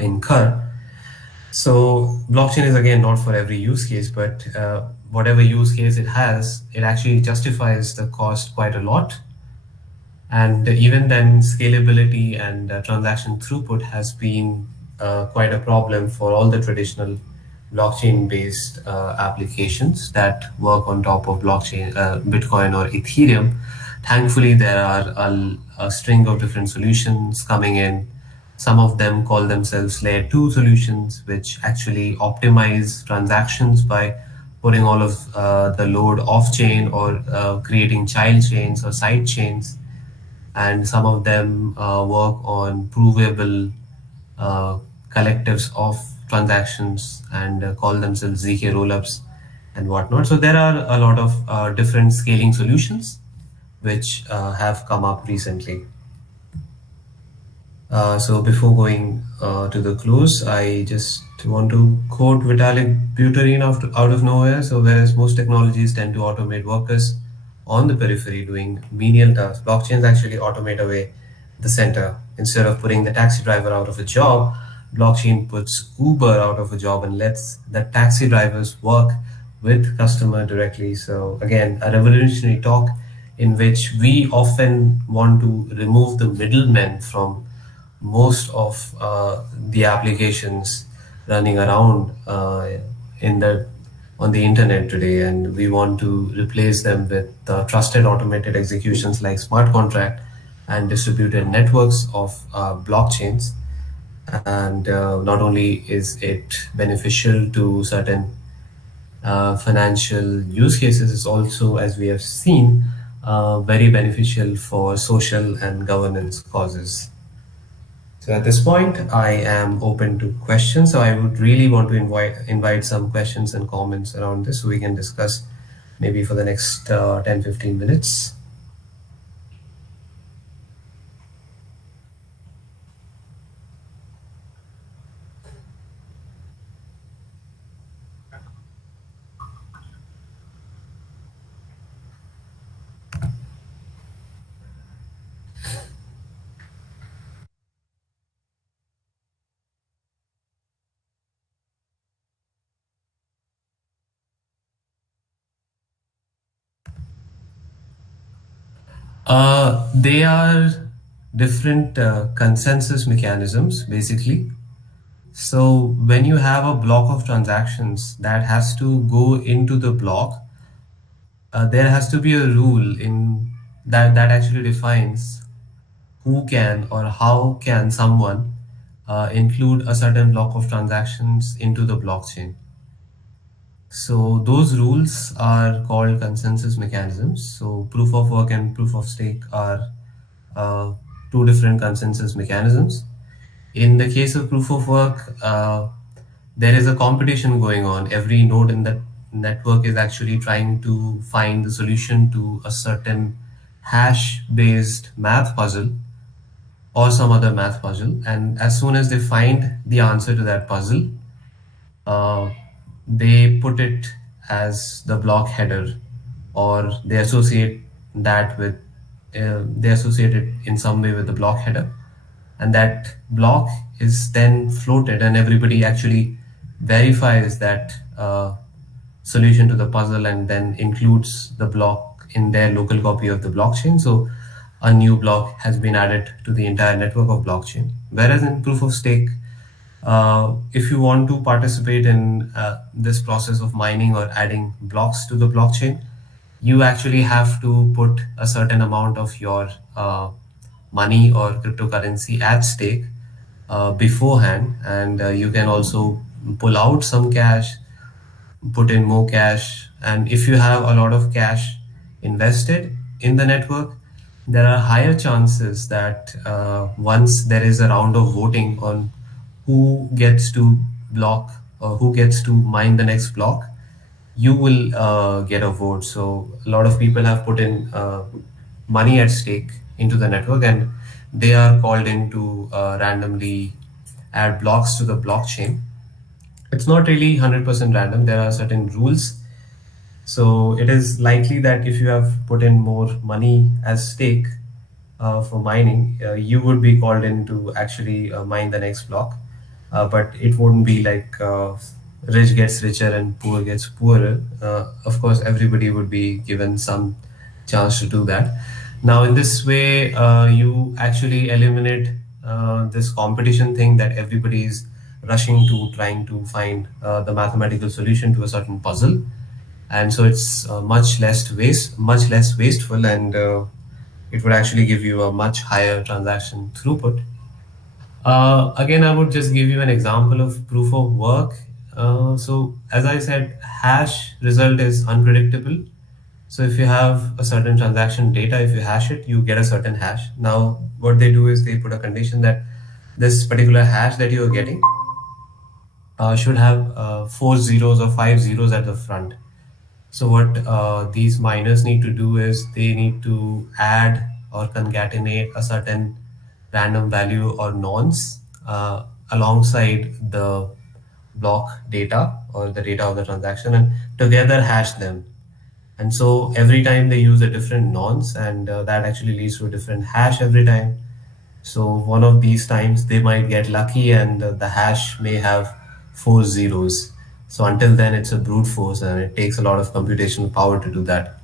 incur. So blockchain is again not for every use case, but whatever use case it has, it actually justifies the cost quite a lot. And even then, scalability and transaction throughput has been quite a problem for all the traditional blockchain-based applications that work on top of blockchain, Bitcoin or Ethereum. Thankfully, there are a string of different solutions coming in. Some of them call themselves layer 2 solutions, which actually optimize transactions by putting all of the load off chain or creating child chains or side chains. And some of them work on provable uh, collectives of transactions and call themselves ZK rollups and whatnot. So there are a lot of different scaling solutions which have come up recently. So before going to the close, I just want to quote Vitalik Buterin out of nowhere. So whereas most technologies tend to automate workers on the periphery doing menial tasks, blockchains actually automate away the center. Instead of putting the taxi driver out of a job, blockchain puts Uber out of a job and lets the taxi drivers work with customer directly. So again, a revolutionary talk in which we often want to remove the middlemen from most of the applications running around in the on the internet today, and we want to replace them with trusted automated executions like smart contract and distributed networks of blockchains. And not only is it beneficial to certain financial use cases, it's also, as we have seen, very beneficial for social and governance causes. So at this point, I am open to questions. So I would really want to invite some questions and comments around this so we can discuss maybe for the next 10-15 minutes. They are different consensus mechanisms, basically. So when you have a block of transactions that has to go into the block, there has to be a rule in that actually defines who can or how can someone include a certain block of transactions into the blockchain. So those rules are called consensus mechanisms. So proof of work and proof of stake are uh, two different consensus mechanisms. In the case of proof of work, there is a competition going on. Every node in that network is actually trying to find the solution to a certain hash based math puzzle or some other math puzzle. And as soon as they find the answer to that puzzle, uh, they put it as the block header, or they associate that with they associate it in some way with the block header, and that block is then floated and everybody actually verifies that solution to the puzzle and then includes the block in their local copy of the blockchain. So a new block has been added to the entire network of blockchain. Whereas in proof of stake, if you want to participate in this process of mining or adding blocks to the blockchain, you actually have to put a certain amount of your money or cryptocurrency at stake beforehand, and you can also pull out some cash, put in more cash. And if you have a lot of cash invested in the network, there are higher chances that once there is a round of voting on who gets to block or who gets to mine the next block, you will get a vote. So a lot of people have put in money at stake into the network, and they are called in to randomly add blocks to the blockchain. It's not really 100% random. There are certain rules. So it is likely that if you have put in more money as stake for mining, you would be called in to actually mine the next block. But it wouldn't be like rich gets richer and poor gets poorer. Of course, everybody would be given some chance to do that. Now, in this way, you actually eliminate this competition thing that everybody is rushing to trying to find the mathematical solution to a certain puzzle, and so it's much less wasteful, and it would actually give you a much higher transaction throughput. Again, I would just give you an example of proof of work. So, as I said, hash result is unpredictable. So, if you have a certain transaction data, if you hash it, you get a certain hash. Now, what they do is they put a condition that this particular hash that you are getting should have four zeros or five zeros at the front. So what these miners need to do is they need to add or concatenate a certain random value or nonce alongside the block data or the data of the transaction, and together hash them. And so every time they use a different nonce, and that actually leads to a different hash every time. So one of these times they might get lucky and the hash may have four zeros. So until then it's a brute force and it takes a lot of computational power to do that.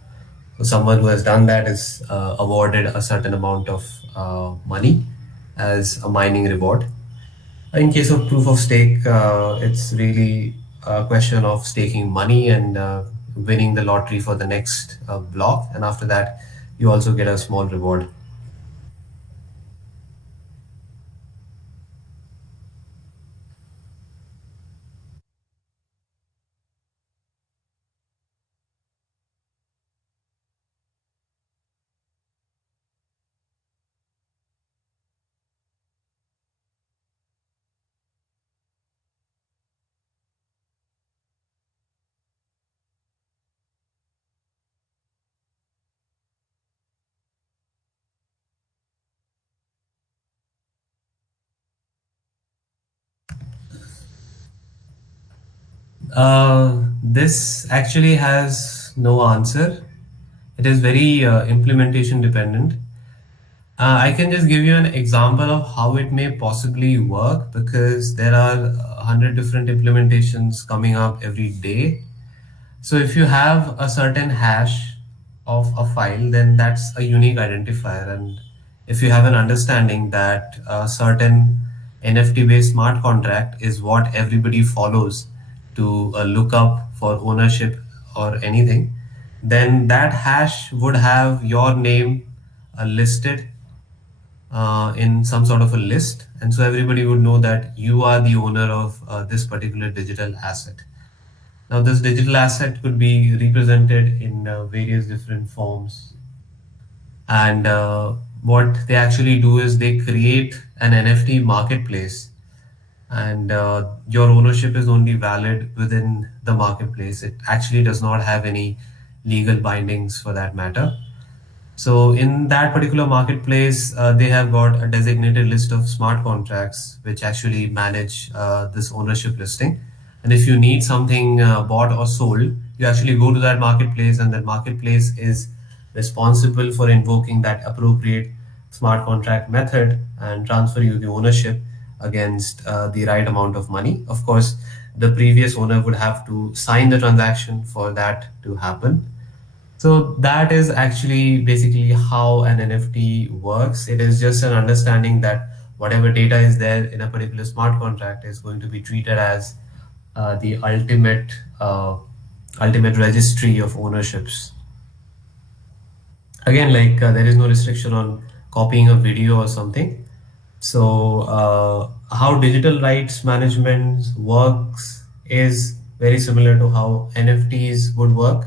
So someone who has done that is awarded a certain amount of money as a mining reward. In case of proof of stake, it's really a question of staking money and winning the lottery for the next block. And after that, you also get a small reward. This actually has no answer. It is very implementation dependent. I can just give you an example of how it may possibly work because there are 100 different implementations coming up every day. So if you have a certain hash of a file, then that's a unique identifier. And if you have an understanding that a certain NFT based smart contract is what everybody follows to look up for ownership or anything, then that hash would have your name listed in some sort of a list. And so everybody would know that you are the owner of this particular digital asset. Now, this digital asset could be represented in various different forms. And what they actually do is they create an NFT marketplace, and your ownership is only valid within the marketplace. It actually does not have any legal bindings for that matter. So in that particular marketplace, they have got a designated list of smart contracts which actually manage this ownership listing. And if you need something bought or sold, you actually go to that marketplace, and that marketplace is responsible for invoking that appropriate smart contract method and transfer you the ownership against the right amount of money. Of course, the previous owner would have to sign the transaction for that to happen. So that is actually basically how an NFT works. It is just an understanding that whatever data is there in a particular smart contract is going to be treated as the ultimate registry of ownerships. Again, like there is no restriction on copying a video or something. So how digital rights management works is very similar to how NFTs would work.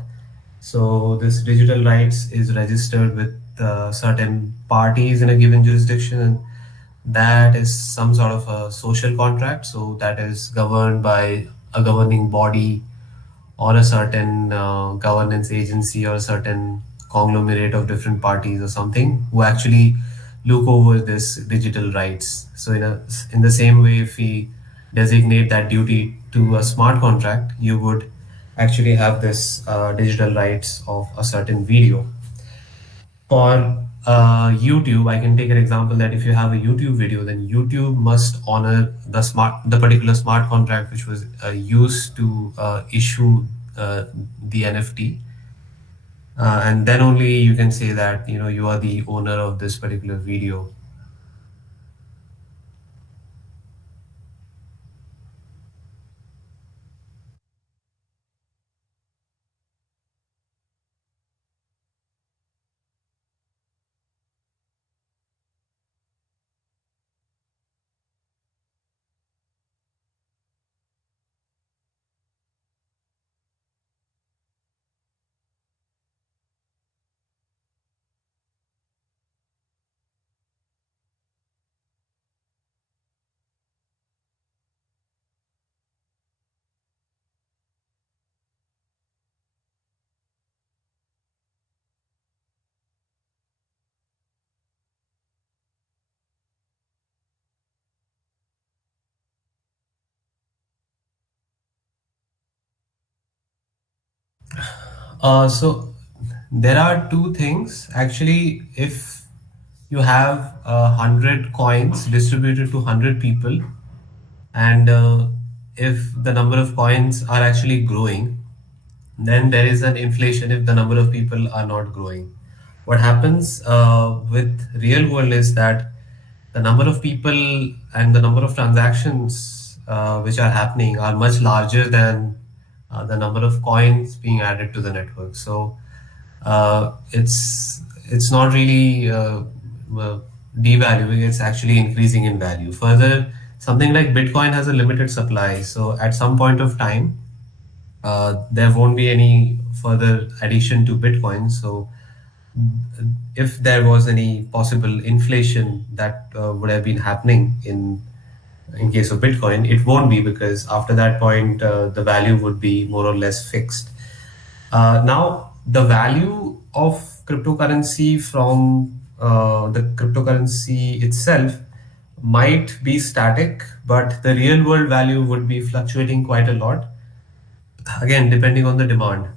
So this digital rights is registered with certain parties in a given jurisdiction, and that is some sort of a social contract. So that is governed by a governing body or a certain governance agency or a certain conglomerate of different parties or something who actually look over this digital rights. So in the same way, if we designate that duty to a smart contract, you would actually have this digital rights of a certain video. For YouTube, I can take an example that if you have a YouTube video, then YouTube must honor the particular smart contract which was used to issue the NFT, and then only you can say that you are the owner of this particular video. So there are two things actually. If you have 100 coins distributed to 100 people, and if the number of coins are actually growing, then there is an inflation if the number of people are not growing. What happens with real world is that the number of people and the number of transactions which are happening are much larger than the number of coins being added to the network. So it's not really devaluing; it's actually increasing in value. Further, something like Bitcoin has a limited supply, so at some point of time, there won't be any further addition to Bitcoin. So if there was any possible inflation that would have been happening in case of Bitcoin, it won't be, because after that point, the value would be more or less fixed. Now, the value of cryptocurrency from the cryptocurrency itself might be static, but the real world value would be fluctuating quite a lot. Again, depending on the demand.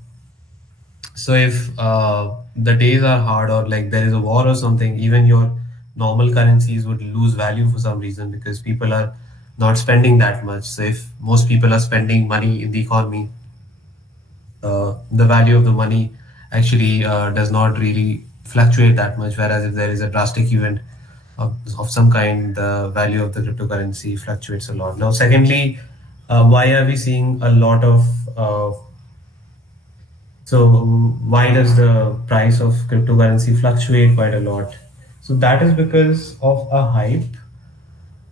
So if the days are hard, or like there is a war or something, even your normal currencies would lose value for some reason because people are not spending that much. So if most people are spending money in the economy, the value of the money actually does not really fluctuate that much. Whereas if there is a drastic event of some kind, the value of the cryptocurrency fluctuates a lot. Now, secondly, why are we seeing a lot of so why does the price of cryptocurrency fluctuate quite a lot? So that is because of a hype.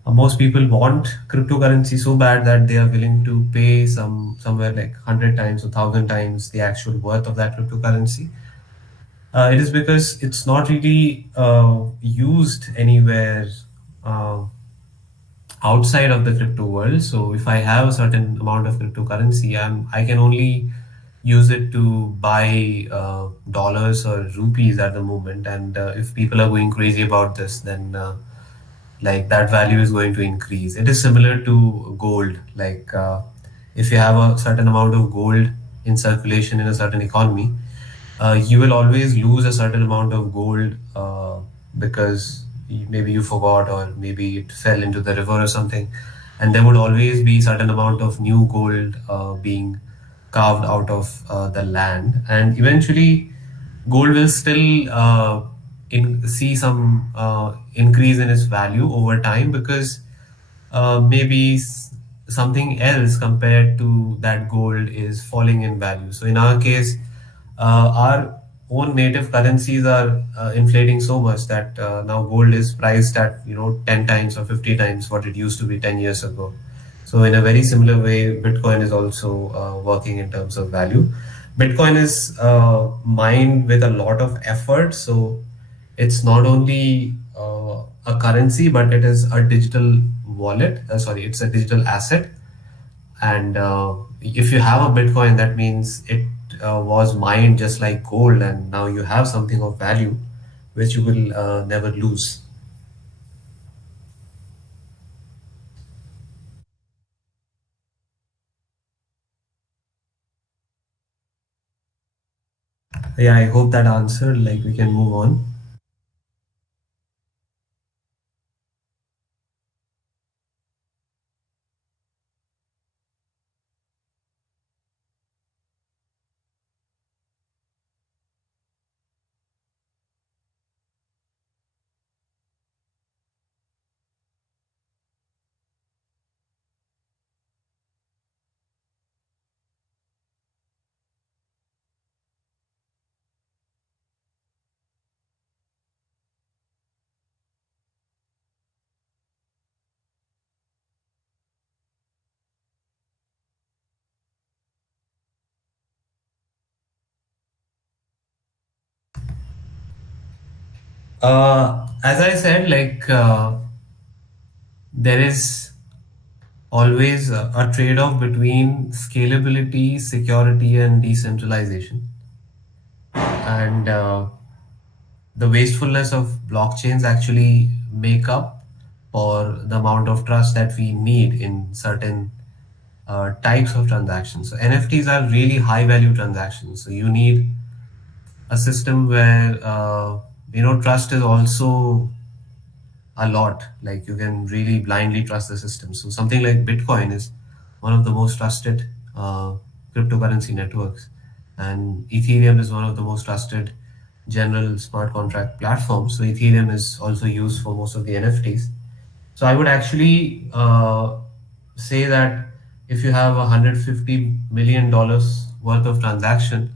Most people want cryptocurrency so bad that they are willing to pay somewhere like 100 times or 1,000 times the actual worth of that cryptocurrency. It is because it's not really used anywhere uh, outside of the crypto world. So if I have a certain amount of cryptocurrency, I can only use it to buy dollars or rupees at the moment. And if people are going crazy about this, then like that value is going to increase. It is similar to gold. Like if you have a certain amount of gold in circulation in a certain economy, you will always lose a certain amount of gold because maybe you forgot or maybe it fell into the river or something, and there would always be certain amount of new gold being carved out of the land, and eventually gold will still see some increase in its value over time because maybe something else compared to that gold is falling in value. So in our case, our own native currencies are inflating so much that now gold is priced at 10 times or 50 times what it used to be 10 years ago. So in a very similar way, Bitcoin is also working in terms of value. Bitcoin is mined with a lot of effort, so it's not only a currency, but it is a digital wallet. Sorry, it's a digital asset. And if you have a Bitcoin, that means it was mined just like gold, and now you have something of value, which you will never lose. Yeah, I hope that answered. Like we can move on. As I said, like there is always a trade-off between scalability, security, and decentralization. And the wastefulness of blockchains actually make up for the amount of trust that we need in certain types of transactions. So NFTs are really high value transactions. So you need a system where trust is also a lot. Like you can really blindly trust the system. So something like Bitcoin is one of the most trusted cryptocurrency networks, and Ethereum is one of the most trusted general smart contract platforms. So Ethereum is also used for most of the NFTs. So I would actually say that if you have $150 million worth of transaction,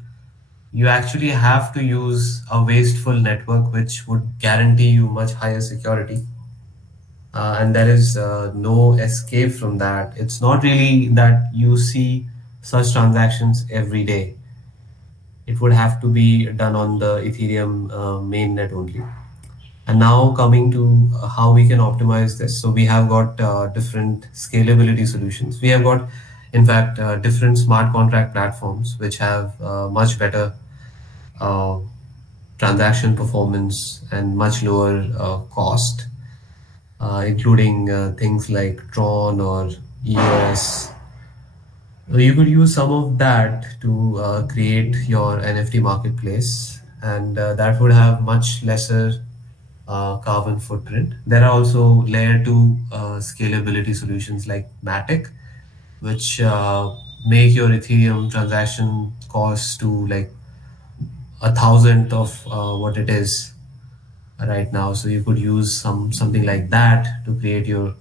you actually have to use a wasteful network which would guarantee you much higher security, and there is no escape from that. It's not really that you see such transactions every day. It would have to be done on the Ethereum mainnet only. And now coming to how we can optimize this. So we have got different scalability solutions. We have got, in fact, different smart contract platforms which have much better uh, transaction performance and much lower cost, including things like Tron or EOS. You could use some of that to create your NFT marketplace, and that would have much lesser carbon footprint. There are also layer 2 scalability solutions like Matic, which make your Ethereum transaction cost to like a thousandth of what it is right now. So you could use something like that to create your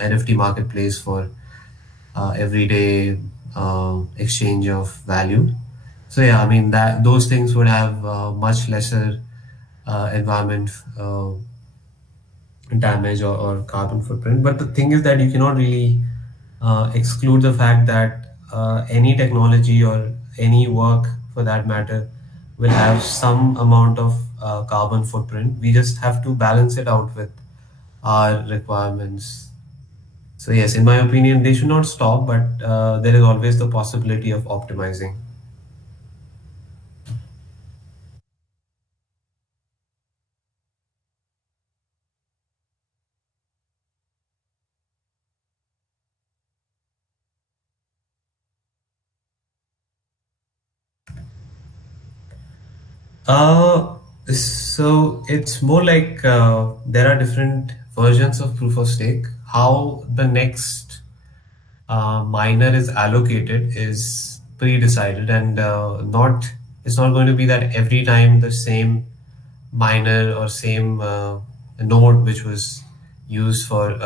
NFT marketplace for everyday exchange of value. So yeah, I mean that those things would have much lesser environment damage or carbon footprint. But the thing is that you cannot really exclude the fact that any technology or any work for that matter will have some amount of carbon footprint. We just have to balance it out with our requirements. So yes, in my opinion, they should not stop, but there is always the possibility of optimizing. Uh, so it's more like there are different versions of proof of stake. How the next miner is allocated is pre-decided, and not it's not going to be that every time the same miner or same node which was used for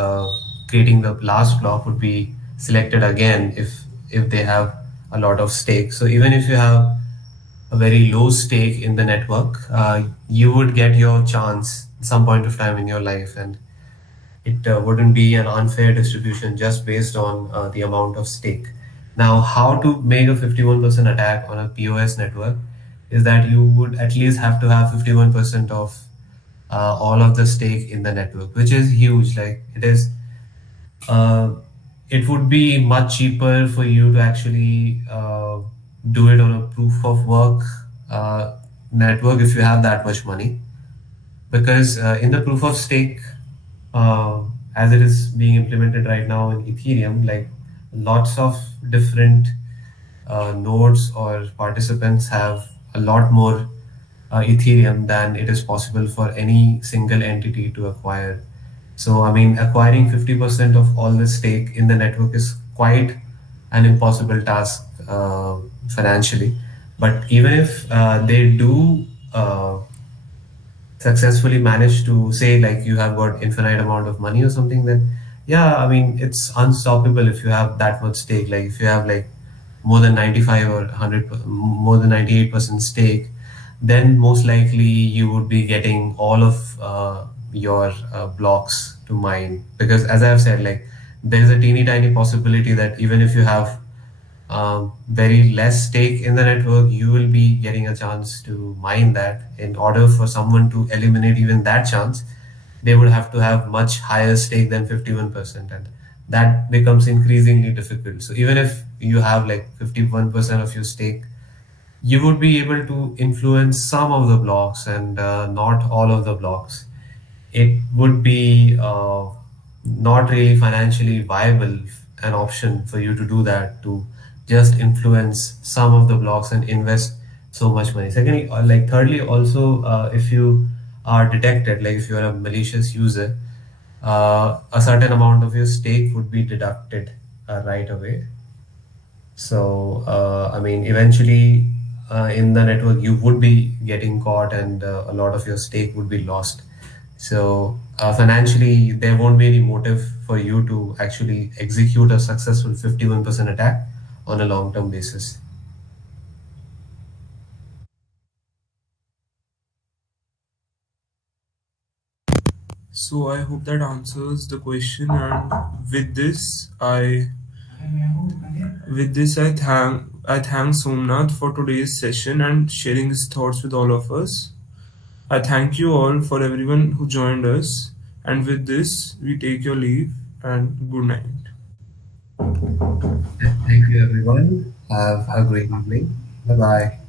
creating the last block would be selected again if they have a lot of stake. So even if you have a very low stake in the network, you would get your chance at some point of time in your life, and it wouldn't be an unfair distribution just based on the amount of stake. Now, how to make a 51% attack on a POS network is that you would at least have to have 51% of all of the stake in the network, which is huge. Like uh, it would be much cheaper for you to actually do it on a proof of work network if you have that much money, because in the proof of stake, as it is being implemented right now in Ethereum, like lots of different nodes or participants have a lot more Ethereum than it is possible for any single entity to acquire. So, I mean, acquiring 50% of all the stake in the network is quite an impossible task financially. But even if they do successfully manage to say like you have got infinite amount of money or something, then yeah, I mean it's unstoppable if you have that much stake. Like if you have like more than 95 or 100 more than 98% stake, then most likely you would be getting all of your blocks to mine, because as I've said, like there is a teeny tiny possibility that even if you have very less stake in the network, you will be getting a chance to mine that. In order for someone to eliminate even that chance, they would have to have much higher stake than 51%, and that becomes increasingly difficult. So even if you have like 51% of your stake, you would be able to influence some of the blocks and not all of the blocks. It would be not really financially viable an option for you to do that, to just influence some of the blocks and invest so much money. Secondly, like thirdly, also if you are detected, like if you are a malicious user, a certain amount of your stake would be deducted right away. So, I mean, eventually in the network, you would be getting caught and a lot of your stake would be lost. So, financially, there won't be any motive for you to actually execute a successful 51% attack on a long term basis. So I hope that answers the question. And with this, I thank Somnath for today's session and sharing his thoughts with all of us. I thank you all for everyone who joined us. And with this, we take your leave and good night. Thank you, everyone. Have a great evening. Bye bye.